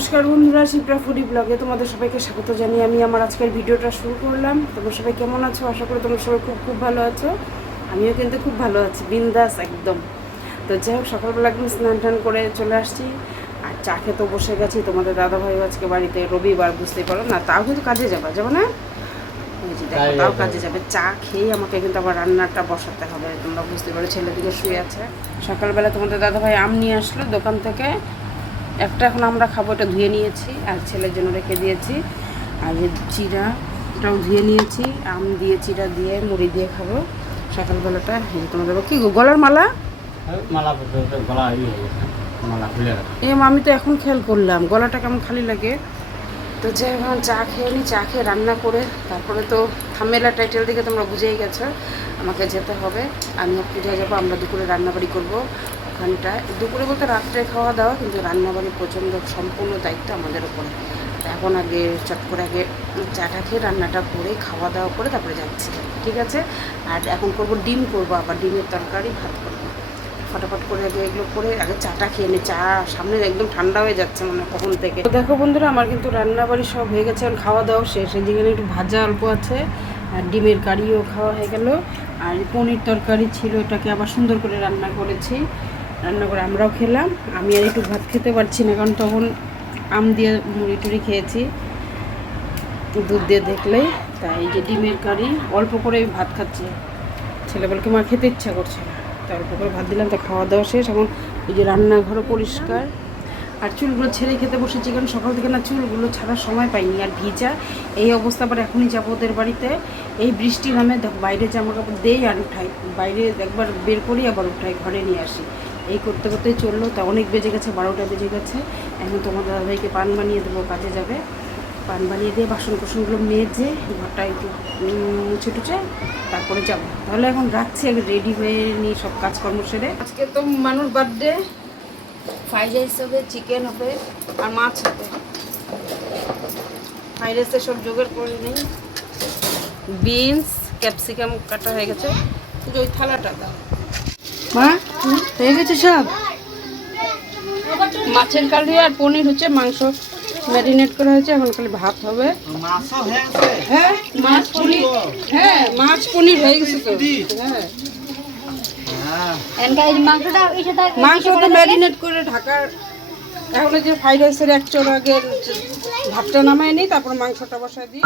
নমস্কার বন্ধুরা, শিপ্রা ফুডি ব্লগে তোমাদের সবাইকে স্বাগত জানিয়ে আমি আমার আজকের ভিডিওটা শুরু করলাম। তোমরা সবাই কেমন আছো? আশা করি তোমরা সবাই খুব ভালো আছো। আমিও কিন্তু খুব ভালো আছি, বিন্দাস একদম। তো যাই হোক, সকালবেলা একদম স্নান টান করে চলে আসছি আর চা খেতে বসে গেছি। তোমাদের দাদাভাই আজকে বাড়িতে, রবিবার বুঝতেই পারো না, তাও কিন্তু কাজে যাবে না? দেখো, তাও কাজে যাবে। চা খেয়ে আমাকে কিন্তু আবার রান্নাটা বসাতে হবে। তোমরা বুঝতে পারো, ছেলেদিকে শুয়ে আছে। সকালবেলা তোমাদের দাদাভাই আম নিয়ে আসলো দোকান থেকে, একটা এখন আমরা খাবো, এটা ধুয়ে নিয়েছি আর ছেলের জন্য রেখে দিয়েছি। আর এই চিড়াটাও ধুয়ে নিয়েছি, আম দিয়ে চিড়া দিয়ে মুড়ি দিয়ে খাবো সকালবেলাটা। এই তোমাদের কি গলার মালা আমি তো এখন খেয়াল করলাম গলাটা কেমন খালি লাগে। তো যে এখন চা খেয়ে নিই, চা খেয়ে রান্না করে তারপরে তো থাম্বনেল টাইটেল দিকে তোমরা বুঝেই গেছো আমাকে যেতে হবে। আমি আর পিঠে যাবো, আমরা দুপুরে রান্নাবাড়ি করবো ওখানটায়। দুপুরে বলতে রাত্রে খাওয়া দাওয়া, কিন্তু রান্নাবাড়ি প্রচণ্ড সম্পূর্ণ দায়িত্ব আমাদের উপরে। এখন আগে চট করে আগে চাটা খেয়ে রান্নাটা করে খাওয়া দাওয়া করে তারপরে যাচ্ছি, ঠিক আছে? আর এখন করবো ডিম, করবো আবার ডিমের তরকারি, ভাত করবো। ফটাফট করে আগে এগুলো করে আগে চাটা খেয়ে নিই। চা সামনে একদম ঠান্ডা হয়ে যাচ্ছে মানে কখন থেকে। তো দেখো বন্ধুরা, আমার কিন্তু রান্নাবাড়ি সব হয়ে গেছে, এখন খাওয়া দাওয়া শেষ। যেখানে একটু ভাজা অল্প আছে আর ডিমের কারিও খাওয়া হয়ে গেল। আর পনির তরকারি ছিল, এটাকে আবার সুন্দর করে রান্না করেছি। রান্না করে আমরাও খেলাম। আমি আর একটু ভাত খেতে পারছি না, কারণ তখন আম দিয়ে মুড়ি টুড়ি খেয়েছি দুধ দিয়ে দেখলেই। তাই এই যে ডিমের কারি অল্প করে ভাত খাচ্ছি। ছেলেবেলকে মা খেতে ইচ্ছা করছে না, তাই অল্প করে ভাত দিলাম। তো খাওয়া দাওয়া শেষ। এখন এই যে রান্নাঘরও পরিষ্কার আর চুলগুলো ছেড়ে খেতে বসেছি, কারণ সকাল থেকে না চুলগুলো ছাড়ার সময় পাইনি আর ভিজা এই অবস্থা। আবার এখনই যাবো ওদের বাড়িতে। এই বৃষ্টি নামে দেখো, বাইরে জামা কাপড় দেই আর উঠাই, বাইরে একবার বের করি আবার উঠাই, ঘরে নিয়ে আসি। এই করতে করতেই চললো। তা অনেক বেজে গেছে, 12টা বেজে গেছে। এখন তোমাদের দাদাভাইকে পান বানিয়ে দেবো, কাজে যাবে। পান বানিয়ে দিয়ে বাসন কোসনগুলো মেজে ঘরটা একটু মুছে টুছে তারপরে যাবো। তাহলে এখন রাখছি, আগে রেডি হয়ে নিই সব কাজকর্ম সেরে। আজকে তো মানুষ বার্থডে, ফ্রাইড রাইস হবে, চিকেন হবে আর মাছ হবে। ফ্রাইড রাইসে সব জোগাড় করে নিই। বিনস, ক্যাপসিকাম কাটা হয়ে গেছে। ওই থালাটা দাও মা, হয়ে গেছে সব। মাছের কালি আর পনির হচ্ছে, মাংস ম্যারিনেট করা হয়েছে, এখন খালি ভাত হবে। হ্যাঁ, মাছ পনির, হ্যাঁ মাছ পনির হয়ে গেছে তো। হ্যাঁ, মাংসটা ম্যারিনেট করে ঢাকার। এখন যে ফ্রাইড রাইসের এক চোর আগে ভাতটা নামায় নিই, তারপর মাংসটা বসায় দিই।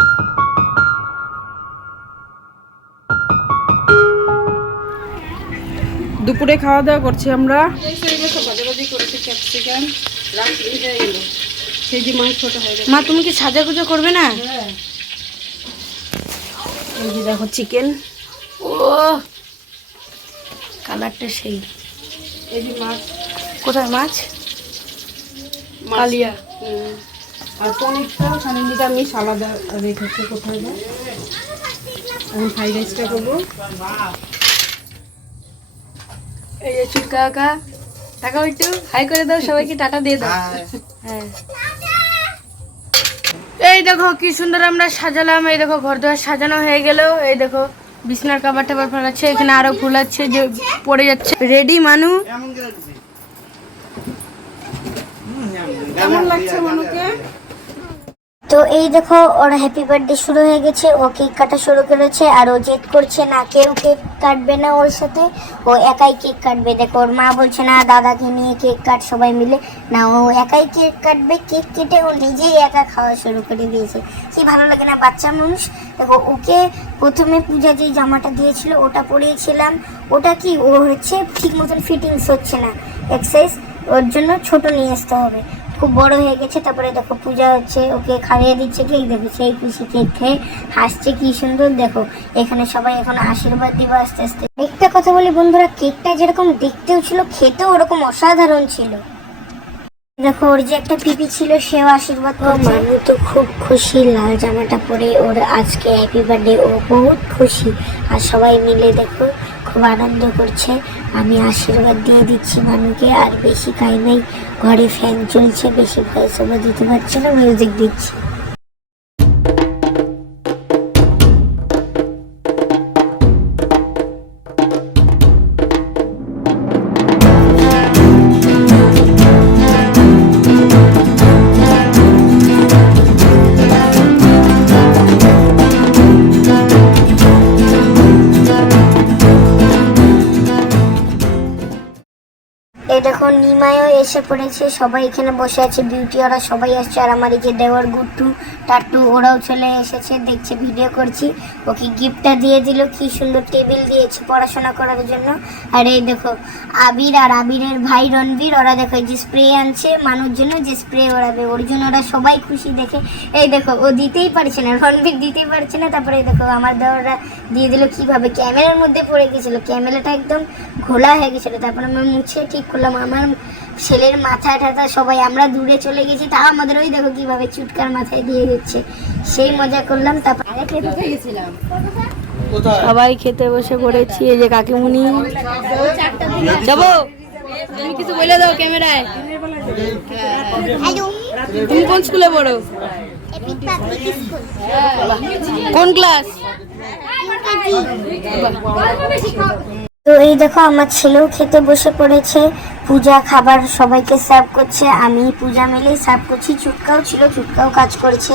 দুপুরে খাওয়া দাওয়া করছি আমরা। ভাজাভাজি করেছি, ক্যাপসিকাম সেই যে মাংসটা হয়ে গেছে। মা তুমি কি সাজাগুজো করবে না? এই যে দেখো চিকেন, ও কালারটা সেই। এই যে মাছ, কোথায় মাছ? কালিয়া। আর পনিরটা ওখানে নিরামিষ আলাদা রেখেছে, কোথায় না। এখন ফ্রাইড রাইসটা করবো। এই যে চুটকা কাকা, তাকাও একটু হাই করে দাও, সবাইকে টাটা দিয়ে দাও। হ্যাঁ, এই দেখো কি সুন্দর আমরা সাজালাম। এই দেখো ঘর দুয়ার সাজানো হয়ে গেল। এই দেখো বিছনার কাবার টাবার ফেলাচ্ছে, এখানে আরো ফুল আছে যে পড়ে যাচ্ছে। রেডি মানু, কেমন লাগছে মানুকে? তো এই দেখো ওর হ্যাপি বার্থডে শুরু হয়ে গেছে। ও কেক কাটা শুরু করেছে আর ও জেদ করছে না কেউ কেক কাটবে না ওর সাথে, ও একাই কেক কাটবে। দেখো ওর মা বলছে না দাদাকে নিয়ে কেক কাট সবাই মিলে, না ও একাই কেক কাটবে। কেক কেটে ও নিজেই একা খাওয়া শুরু করে দিয়েছে। কি ভালো লাগে না, বাচ্চা মানুষ। দেখো ওকে প্রথমে পূজা যেই জামাটা দিয়েছিল ওটা পরিয়েছিলাম, ওটা কি ও হচ্ছে ঠিক মতন ফিটিংস হচ্ছে না, এক্সারসাইজ ওর জন্য ছোট নিয়ে আসতে হবে। খুব বড় হয়ে গেছে। তারপরে দেখো পূজা হচ্ছে, ওকে খাইয়ে দিচ্ছে কেক। দেখো সেই খুশি কেক খেয়ে হাসছে কি সুন্দর। দেখো এখানে সবাই এখন আশীর্বাদ দিবা আস্তে আস্তে। একটা কথা বলি বন্ধুরা, কেকটা যেরকম দেখতেও ছিল খেতেও ওরকম অসাধারণ ছিল। দেখো ওর যে একটা পিপি ছিল সেও আশীর্বাদ করছে। মানু তো খুব খুশি লাল জামাটা পরে, ওর আজকে হ্যাপি বার্থডে, ও বহুত খুশি। আর সবাই মিলে দেখো খুব আনন্দ করছে। আমি আশীর্বাদ দিয়ে দিচ্ছি মানুকে, আর বেশি খাই নাই, ঘরে ফ্যান চলছে, বেশি ভয়েস ওভার দিতে পারছি না, মিউজিক দিচ্ছি। দেখো নিমাইও এসে পড়েছে, সবাই এখানে বসে আছে, বিউটি ওরা সবাই আসছে। আর আমার এই যে দেওয়ার গুট্টু টাট্টু ওরাও চলে এসেছে, দেখছে ভিডিও করছি। ওকে গিফটটা দিয়ে দিল, কি সুন্দর টেবিল দিয়েছে পড়াশোনা করার জন্য। আর এই দেখো আবির আর আবিরের ভাই রণবীর, ওরা দেখো এই যে স্প্রে আনছে মানুষ জন্য, যে স্প্রে ওড়াবে ওর জন্য। ওরা সবাই খুশি দেখে। এই দেখো ও দিতেই পারছে না, রণবীর দিতেই পারছে না। তারপরে এই দেখো আমার দেওয়াররা দিয়ে দিল কিভাবে, ক্যামেরার মধ্যে পড়ে গেছিলো, ক্যামেরাটা একদম ঘোলা হয়ে গেছিলো। তারপরে আমরা মুছে ঠিক করলাম। আমার ছেলের মাথা ঠাথা সবাই, আমরা দূরে চলে গেছি, তাও আমাদের ওই দেখো কিভাবে চুটকার মাথায় দিয়ে দিচ্ছে, সেই মজা করলাম। তারপর সবাই খেতে বসে পড়েছি। এই যে কাকিমুনি, যাবো তুমি কিছু বলে দাও ক্যামেরায়। তুমি কোন স্কুলে পড়ো? কোন ক্লাস? তো এই দেখো আমার ছেলেও খেতে বসে পড়েছে। পূজা খাবার সবাইকে সার্ভ করছে, আমি পূজা মিলেই সার্ভ করছি। চুটকাও ছিল, চুটকাও কাজ করেছে,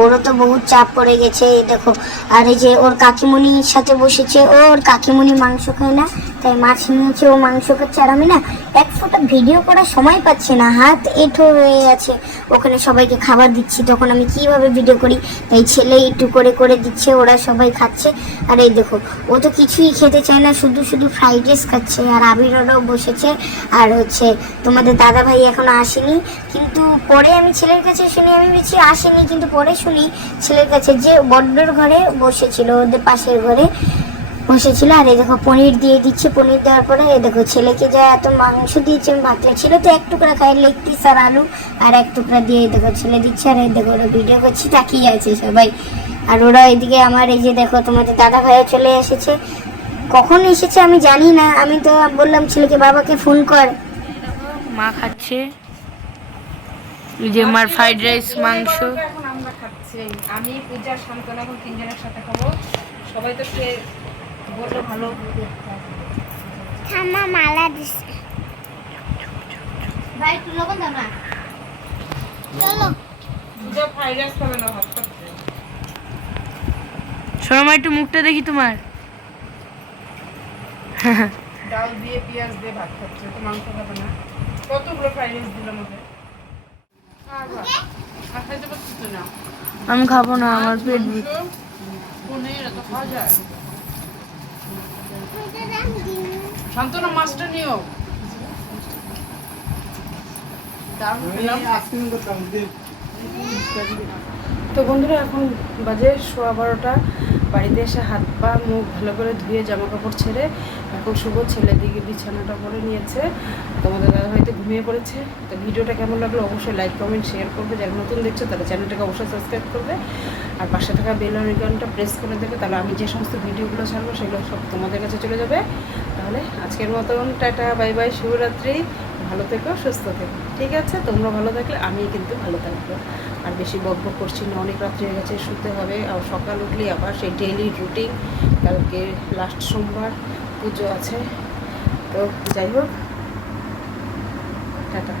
ওরও তো বহুত চাপ পড়ে গেছে। এই দেখো আর এই যে ওর কাকিমণির সাথে বসেছে, ওর কাকিমণি মাংস খায় না, তাই মাছ নিয়েছে, ও মাংস খাচ্ছে। আর আমি না এক ফোঁটা ভিডিও করার সময় পাচ্ছি না, হাত এঁঠো হয়ে আছে, ওখানে সবাইকে খাবার দিচ্ছি, তখন আমি কিভাবে ভিডিও করি। তাই ছেলে একটু করে করে দিচ্ছে, ওরা সবাই খাচ্ছে। আর এই দেখো ও তো কিছুই খেতে চায় না, শুধু শুধু ফ্রাইড রাইস খাচ্ছে। আর আবিররাও বসেছে। আর হচ্ছে তোমাদের দাদা ভাই এখনো আসেনি, কিন্তু পরে আমি ছেলের কাছে শুনি, আমি বেশি আসেনি, কিন্তু পরে শুনি ছেলের কাছে যে বড্ডর ঘরে বসেছিল, ওদের পাশের ঘরে বসেছিল। আর এই দেখো পনির দিয়ে দিচ্ছে, পনির দেওয়ার পরে এই দেখো ছেলেকে যা এত মাংস দিয়েছে, আমি ভাবতে ছেলে তো এক টুকরা খায়, লেগ পিস আর আলু আর এক টুকরা দিয়ে এই দেখো ছেলে দিচ্ছে। আর এই দেখো ওরা ভিডিও করছি, তাকিয়ে আছে সবাই। আর ওরা এদিকে আমার এই যে দেখো তোমাদের দাদা ভাইও চলে এসেছে। কখন এসেছে আমি জানি না, আমি তো বললাম ছেলেকে বাবাকে ফোন কর। মা খাচ্ছে, এই যে মার ফ্রাইড রাইস মাংস। এখন আমরা খাচ্ছি, আমি পূজা শান্তনা এখন তিনজনের সাথে খাবো। সবাই তো খেয়ে বললো ভালো। থামা মালা দিছে ভাই, তুই লবণ দাও না। চলো পূজা ফ্রাইড রাইস খাবে না, ভাত খাচ্ছে। শোনো মা, একটু মুখটা দেখি তোমার। ডাল দিয়ে পেঁয়াজ দিয়ে ভাত খাচ্ছে, তো মাংস খাবে না। কতগুলো ফ্রাইড রাইস দিলাম ওকে। আর খাইতে পারছিস তো না? আমি খাবো না, আমার পেট পনির এত খাওয়া যায়? শান্তনা মাছটা নিও। তো বন্ধুরা এখন বাজে 12:15। বাড়িতে এসে হাত পা মুখ ভালো করে ধুয়ে জামা কাপড় ছেড়ে এখন শুভ ছেলে দিকে বিছানাটা করে নিয়েছে। তোমাদের দাদা হয়তো ঘুমিয়ে পড়েছে। তো ভিডিওটা কেমন লাগলো অবশ্যই লাইক কমেন্ট শেয়ার করবে, যারা নতুন দেখছো তাহলে চ্যানেলটাকে অবশ্যই সাবস্ক্রাইব করবে, আর পাশে থাকা বেল আইকনটা প্রেস করে দেবে, তাহলে আমি যে সমস্ত ভিডিওগুলো ছাড়বো সেগুলো সব তোমাদের কাছে চলে যাবে। তাহলে আজকের মতন টাটা, বাই বাই, শুভরাত্রি, ভালো থেকো, সুস্থ থেকো। ঠিক আছে, তোমরা ভালো থাকলে আমি কিন্তু ভালো থাকবো। আর বেশি বকবক করছি না, অনেক রাত্রি হয়ে গেছে, শুতে হবে। আর সকাল উঠলেই আবার সেই ডেইলি রুটিন, কালকে লাস্ট সোমবার পুজো আছে। তো যাই হোক, টাটা।